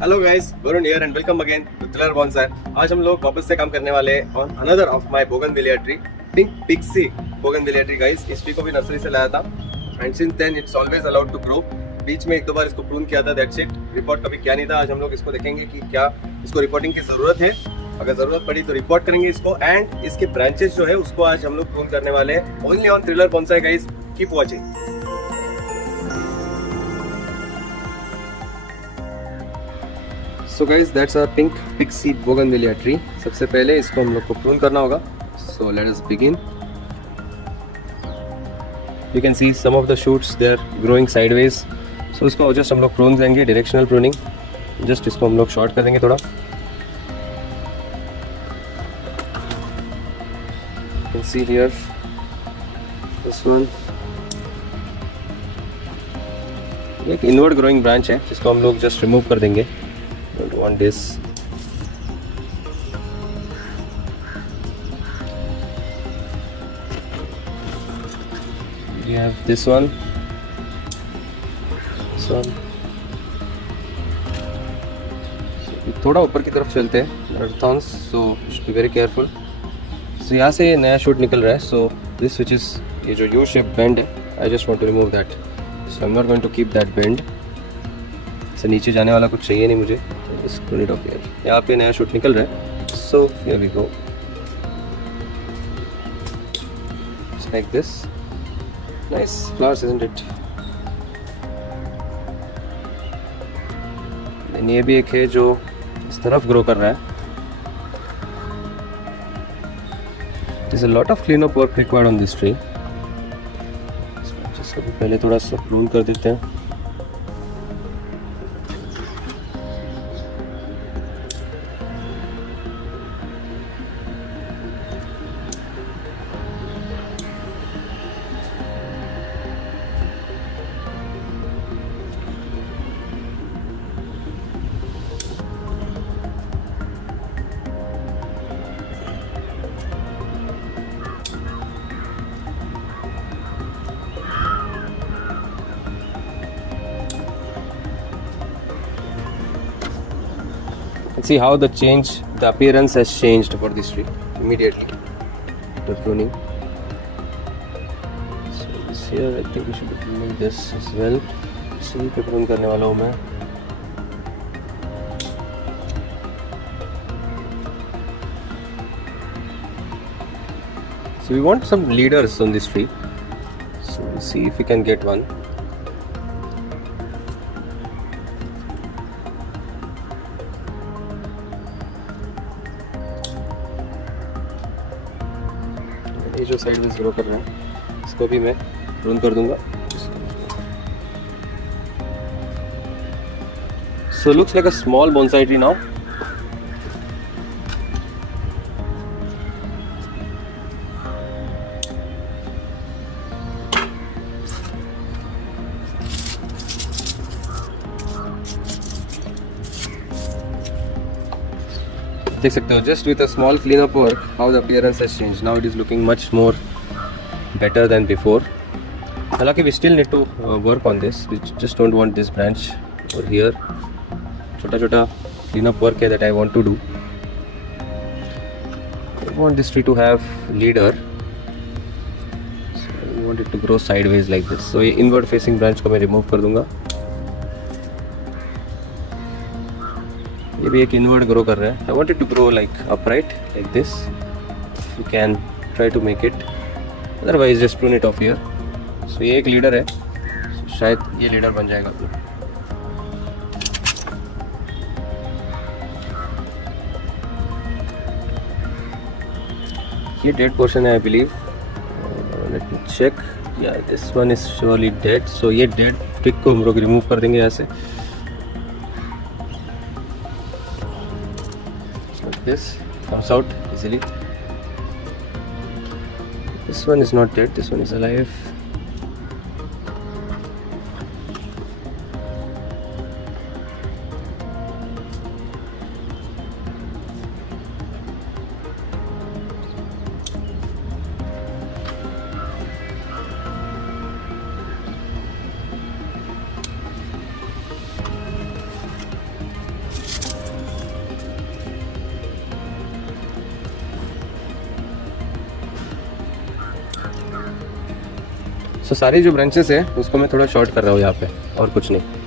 Hello guys, Varun here and welcome again to thriller bonsai. आज हम लोग वापस से काम करने वाले हैं on another of my bougainvillea tree, pink pixie bougainvillea tree. Guys, इस ट्री को भी नर्सरी से लाया था and since then it's always allowed to grow. बीच में एक दो बार इसको प्रून किया था, दैट्स इट। रिपोर्ट कभी किया नहीं था। आज हम लोग इसको देखेंगे कि क्या इसको रिपोर्टिंग की जरूरत है। अगर जरूरत पड़ी तो रिपोर्ट करेंगे इसको एंड इसके ब्रांचेस जो है उसको आज हम लोग प्रून करने वाले हैं only on thriller bonsai. Guys, keep watching. So guys, that's our pink pixie bougainvillea tree. सबसे पहले इसको हम लोग को प्रून करना होगा। So let us begin. You can see some of the shoots they are growing sideways. So इसको just हम लोग प्रून देंगे, डायरेक्शनल प्रूनिंग। जस्ट इसको हम लोग शॉर्ट कर देंगे थोड़ा। You can see here this one एक इनवर्ड ग्रोइंग ब्रांच है जिसको हम लोग जस्ट रिमूव कर देंगे। Don't want this. We have this one. This one. थोड़ा ऊपर की तरफ चलते हैं thorns, so should be very careful. So यहाँ से नया शूट निकल रहा है। So this which is ये जो U-shaped bend है, I just want to remove that. So I'm not going to keep that bend. से नीचे जाने वाला कुछ चाहिए नहीं मुझे। यहाँ पे नया शूट निकल रहा है। So here we go, like this. Nice flowers, isn't it? ये भी एक है जो इस तरफ ग्रो कर रहा है। There's a lot of cleanup work required on this tree. इसको पहले थोड़ा सा प्रून कर देते हैं। See how the appearance has changed for this tree immediately after pruning. So this here, I think we should remove this as well. इसी पे prune करने वाला हूँ मैं। So we want some leaders on this tree. So we'll see if we can get one. ये जो side में grow कर रहे हैं इसको भी मैं प्रून कर दूंगा। So looks like a small bonsai tree now. देख सकते हो just with a small cleanup work how the appearance has changed. Now it is looking much more better than before. हालांकि we still need to work on this. We just don't want this branch over here. छोटा छोटा cleanup work है that I want to do. I want this tree to have leader. So I want it to grow sideways like this. So ये inward facing branch को मैं remove कर दूंगा। ये भी एक इनवर्ड ग्रो कर रहा है। I want it to grow like upright like this. You can try to make it, otherwise just prune it off here. So ये एक लीडर है, so, शायद ये लीडर बन जाएगा। ये डेड पोर्शन है I believe. Let me check. या this one is surely dead. So ये डेड ट्रिक को हम लोग रिमूव कर देंगे यहाँ से। This comes out easily. This one is not dead, this one is alive. सो सारी जो ब्रांचेस है उसको मैं थोड़ा शॉर्ट कर रहा हूँ यहाँ पे, और कुछ नहीं।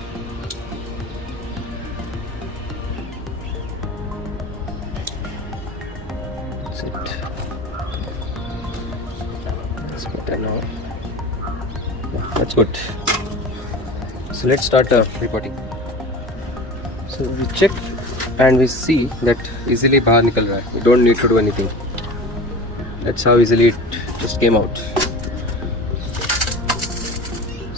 That's good. So let's start reporting. So we check and we see that easily बाहर निकल रहा है. We don't need to do anything. That's how easily it just came out.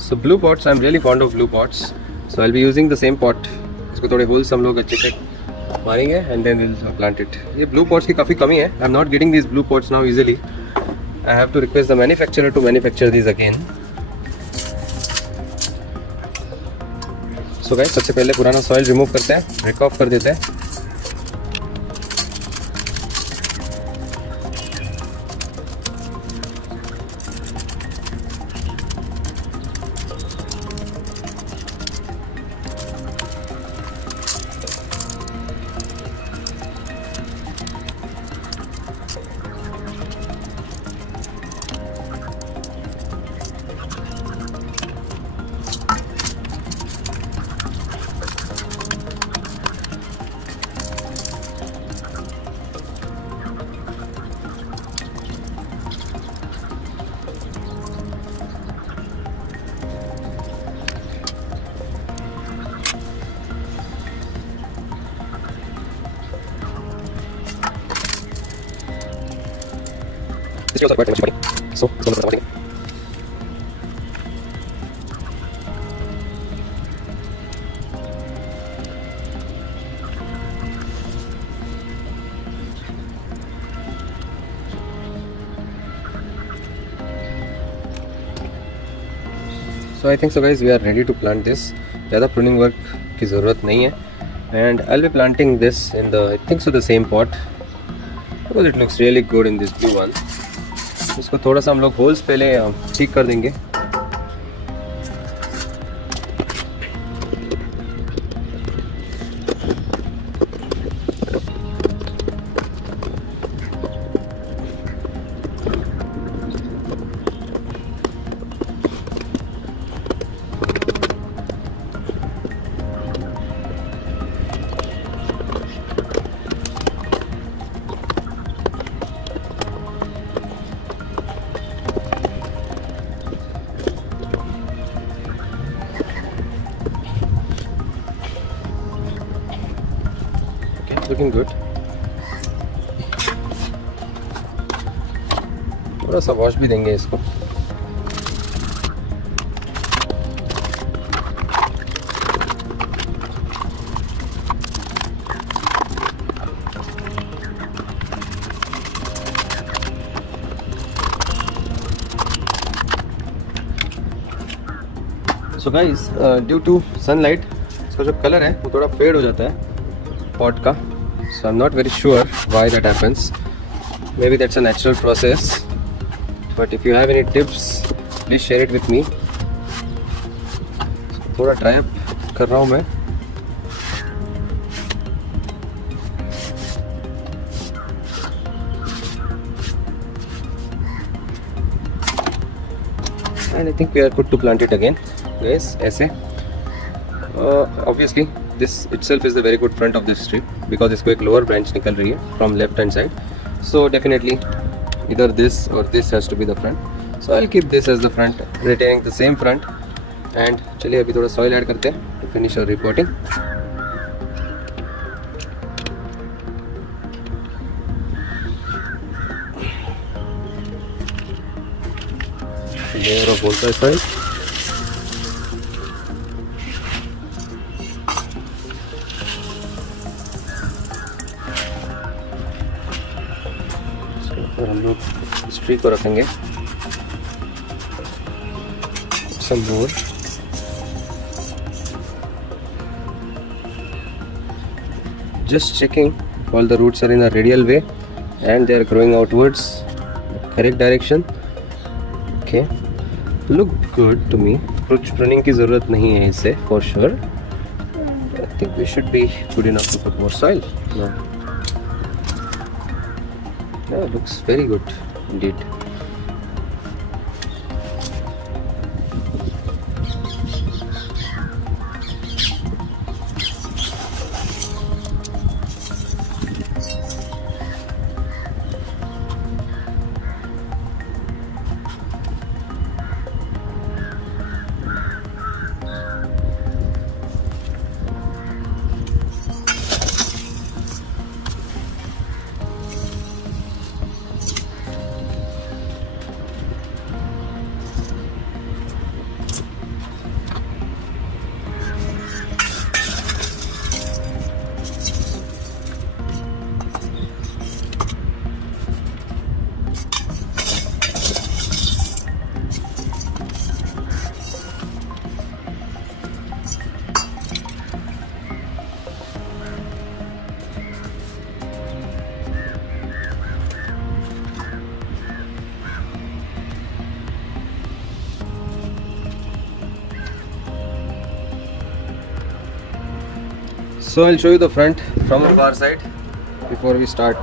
So blue pots, I'm really fond of blue pots. So I'll be using the same pot. इसको थोड़े holes हम लोग अच्छे से मारेंगे and then we'll plant it. ये blue pots की काफ़ी कमी है. I'm not getting these blue pots now easily. I have to request the manufacturer to manufacture these again. So guys, सबसे पहले पुराना सॉइल रिमूव करते हैं, ब्रेक ऑफ कर देते हैं। This feels like quite much money, so it's going to be So I think so guys, we are ready to plant this. ज़्यादा pruning work की ज़रूरत नहीं है, and I'll be planting this in the, I think so, the same pot because it looks really good in this blue one. इसको थोड़ा सा हम लोग होल्स पहले ठीक कर देंगे। Looking good. थोड़ा सा वॉश भी देंगे इसको। So guys, due to sunlight, इसका जो कलर है वो थोड़ा फेड हो जाता है पॉट का। So I'm not very sure why that happens. Maybe that's a natural process. But if you have any tips, please share it with me. थोड़ा ड्राई अप कर रहा हूँ मैं। And I think we are good to plant it again. Guys, ऐसे। Obviously, this itself is the very good front of this tree because इसको एक lower branch निकल रही है from left hand side. So definitely either this or this has to be the front. So I'll keep this as the front, retaining the same front. And चलिए अभी थोड़ा soil add करते हैं to finish our repotting. Layer of both sides. और हम लोग इस tree को रखेंगे some more. Just checking if all the roots are in a radial way and they are growing outwards, correct direction. Okay, look good to me. कुछ pruning की ज़रूरत नहीं है इसे for sure. I think we should be good enough to put more soil now. Yeah, looks very good indeed. So I'll show you the front from the far side before we start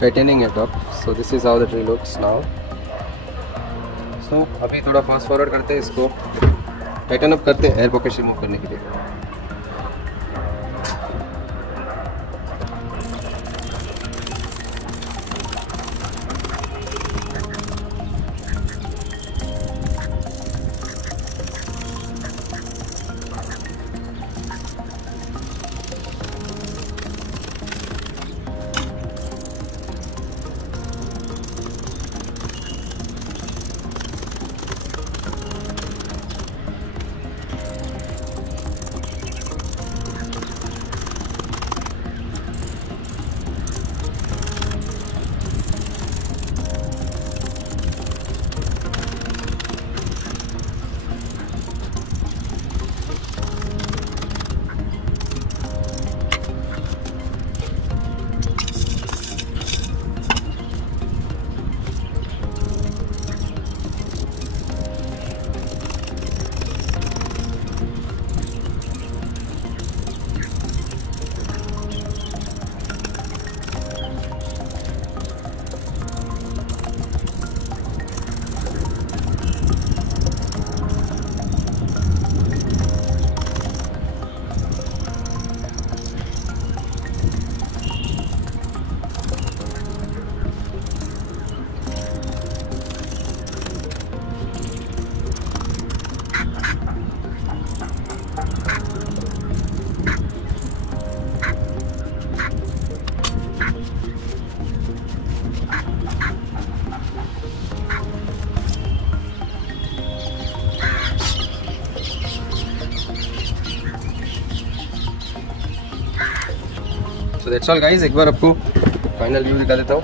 tightening it up. So this is how the tree looks now. So अभी थोड़ा fast forward करते हैं, इसको Titan up करते हैं air pocket remove करने के लिए. So that's all guys. एक बार आपको फाइनल व्यू दिखा देता हूँ.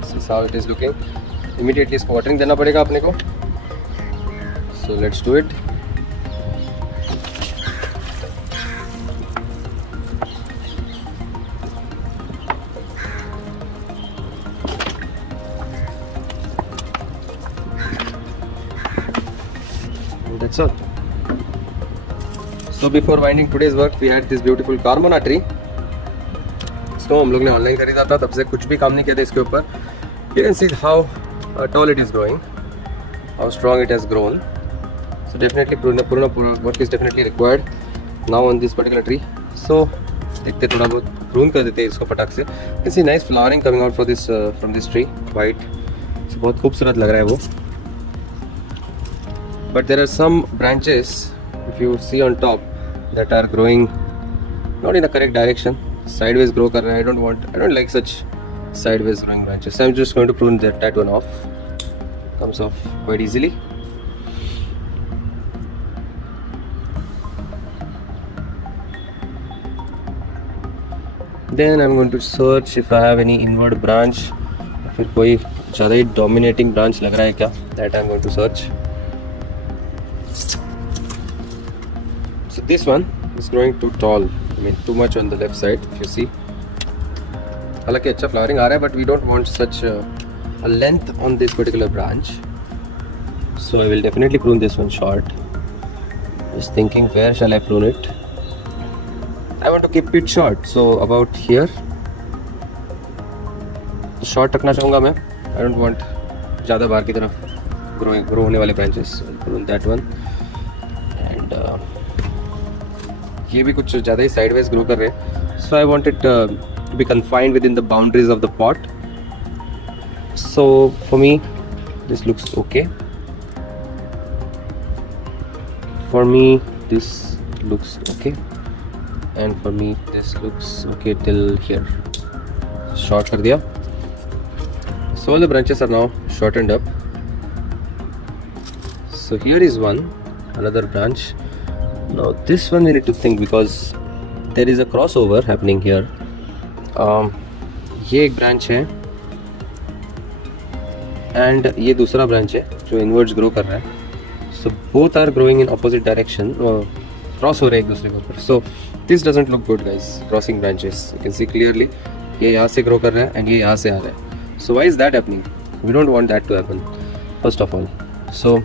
This is how it is looking. Immediately इसको वाटरिंग देना पड़ेगा अपने को. So let's do it. And that's all. So before winding today's work, we had this beautiful Carmona tree. इसको हम लोग ने ऑनलाइन खरीदा था, तब से कुछ भी काम नहीं किया था इसके ऊपर. You can see how tall it is growing, how strong it has grown. So definitely पूरा work is definitely required now on this particular tree. So देखते थोड़ा बहुत prune कर देते हैं इसको फटाक से. You can see nice flowering coming out for this from this tree, white. So बहुत खूबसूरत लग रहा है वो. But there are some branches, if you see on top, that are growing not in the correct direction, sideways grow kar raha hai. I don't like such sideways growing branches, so I'm just going to prune that one off. Comes off quite easily. Then I'm going to search if I have any inward branch, फिर कोई ज़्यादा ही dominating branch लग रहा है क्या, that I'm going to search. So this one is growing too tall, I mean too much on the left side, if you see. हालांकि अच्छा flowering आ रहा है, but we don't want such a length on this particular branch. So I will definitely prune this one short. Just thinking where shall I prune it. I want to keep it short, so about here. Short रखना चाहूँगा मैं. I don't want ज़्यादा बाहर की तरफ grow होने वाले branches. So I'll prune that one. And ये भी कुछ ज़्यादा ही sideways grow कर रहे हैं. So I want it to be confined within the boundaries of the pot. So for me, this looks okay. For me, this looks okay. And for me, this looks okay till here. Short कर दिया. So all the branches are now shortened up. So here is one, another branch. Now this one we need to think, because there is a crossover happening here. ये एक branch है and ये दूसरा branch है जो inwards grow कर रहा है. So both are growing in opposite direction. Cross हो रहे एक दूसरे के ऊपर. So this doesn't look good guys, crossing branches. You can see clearly ये यहाँ से grow कर रहा है and ये यहाँ से आ रहा है. So why is that happening? We don't want that to happen, first of all. So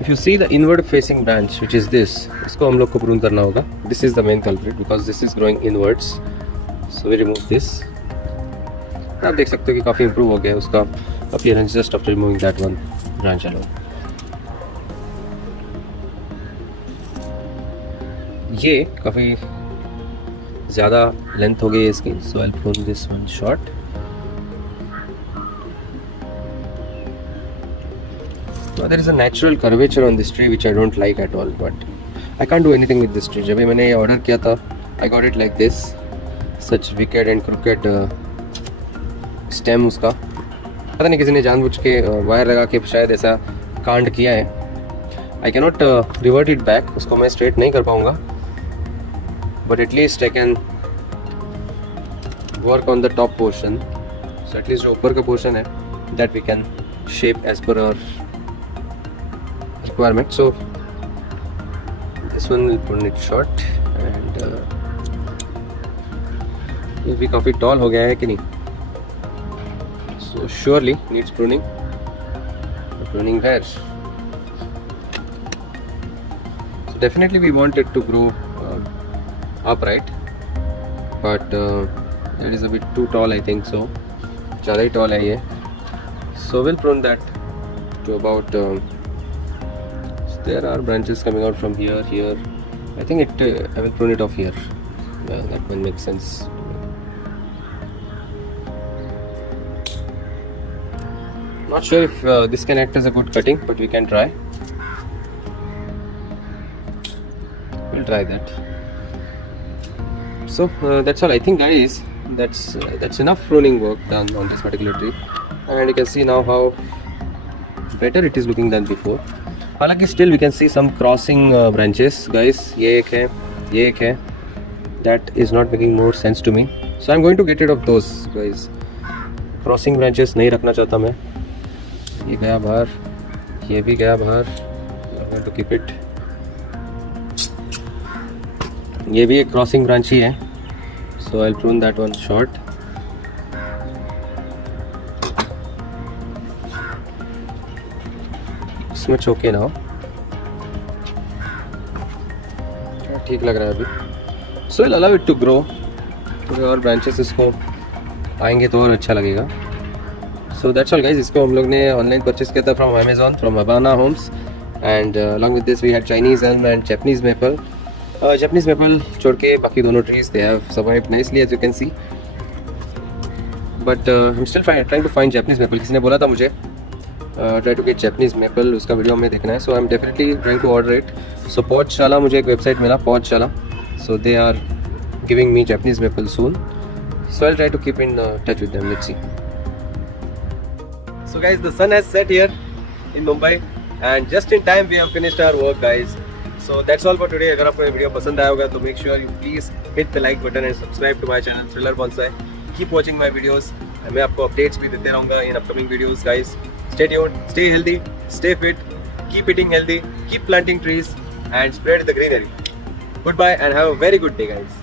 if you see the inward facing branch, which is this, इसको हम लोग को prune करना होगा, this is the main culprit because this is growing inwards. So we remove this. आप देख सकते हो कि काफ़ी improve हो गया है उसका appearance just after removing that one branch alone. ये काफ़ी ज़्यादा लेंथ हो गई है इसकी, so I'll prune this one short. Now there is a natural curvature on this tree which I don't like at all, but I can't do anything with this tree. जब मैंने ये ऑर्डर किया था, I got it like this, such wicked and crooked stem उसका. पता नहीं किसी ने जानबूझ के वायर लगा के शायद ऐसा कांड किया है. I cannot revert it back. उसको मैं straight नहीं कर पाऊँगा. But at least I can work on the top portion. So at least जो ऊपर का portion है, that we can shape as per our requirement. So this one will prune it short and ये भी काफ़ी tall हो गया है कि नहीं? So surely needs pruning. Pruning where? So definitely we want it to grow upright, but it is a bit too tall, I think so. ज़्यादा ही tall है ये. So we'll prune that to about. So there are branches coming out from here. I think I will prune it off here. Yeah, that one makes sense. Not sure if this can act as a good cutting, but we can try. We'll try that. So that's all I think, guys. That's enough pruning work done on this particular tree, and you can see now how better it is looking than before. हालांकि still we can see some crossing branches, guys. ये एक है, ये एक है. That is not making more sense to me. So I'm going to get rid of those, guys. Crossing branches नहीं रखना चाहता मैं. ये गया बाहर, ये भी गया बाहर. I'm going to keep it. ये भी एक क्रॉसिंग ब्रांच ही है, so I'll prune that one short. It's much okay now. ठीक लग रहा है अभी. So I'll allow it to grow. थोड़े और ब्रांचेस इसको आएंगे तो और अच्छा लगेगा. So that's all, guys. इसको हम लोग ने ऑनलाइन परचेस किया था from Amazon, from Habana Homes, and along with this we had Chinese elm and Japanese maple. Japanese maple छोड़ के बाकी दोनों trees they have survived nicely, as you can see. But I'm still trying to find Japanese maple. किसी ने बोला था मुझे try to get Japanese maple, उसका वीडियो हमें देखना है. So I'm definitely trying to order it. So Podshala, मुझे एक वेबसाइट मिला, Podshala. So they are giving me Japanese maple soon. So I'll try to keep in touch with them. Let's see. So guys, the sun has set here in Mumbai, and just in time we have finished our work, guys. So that's all for today. अगर आपको ये video पसंद आया होगा तो make sure you please hit the like button and subscribe to my channel Thriller Bonsai. Keep watching my videos. मैं आपको updates भी देते रहूँगा in upcoming videos, guys. Stay tuned, stay healthy, stay fit, keep eating healthy, keep planting trees and spread the greenery. Goodbye and have a very good day, guys.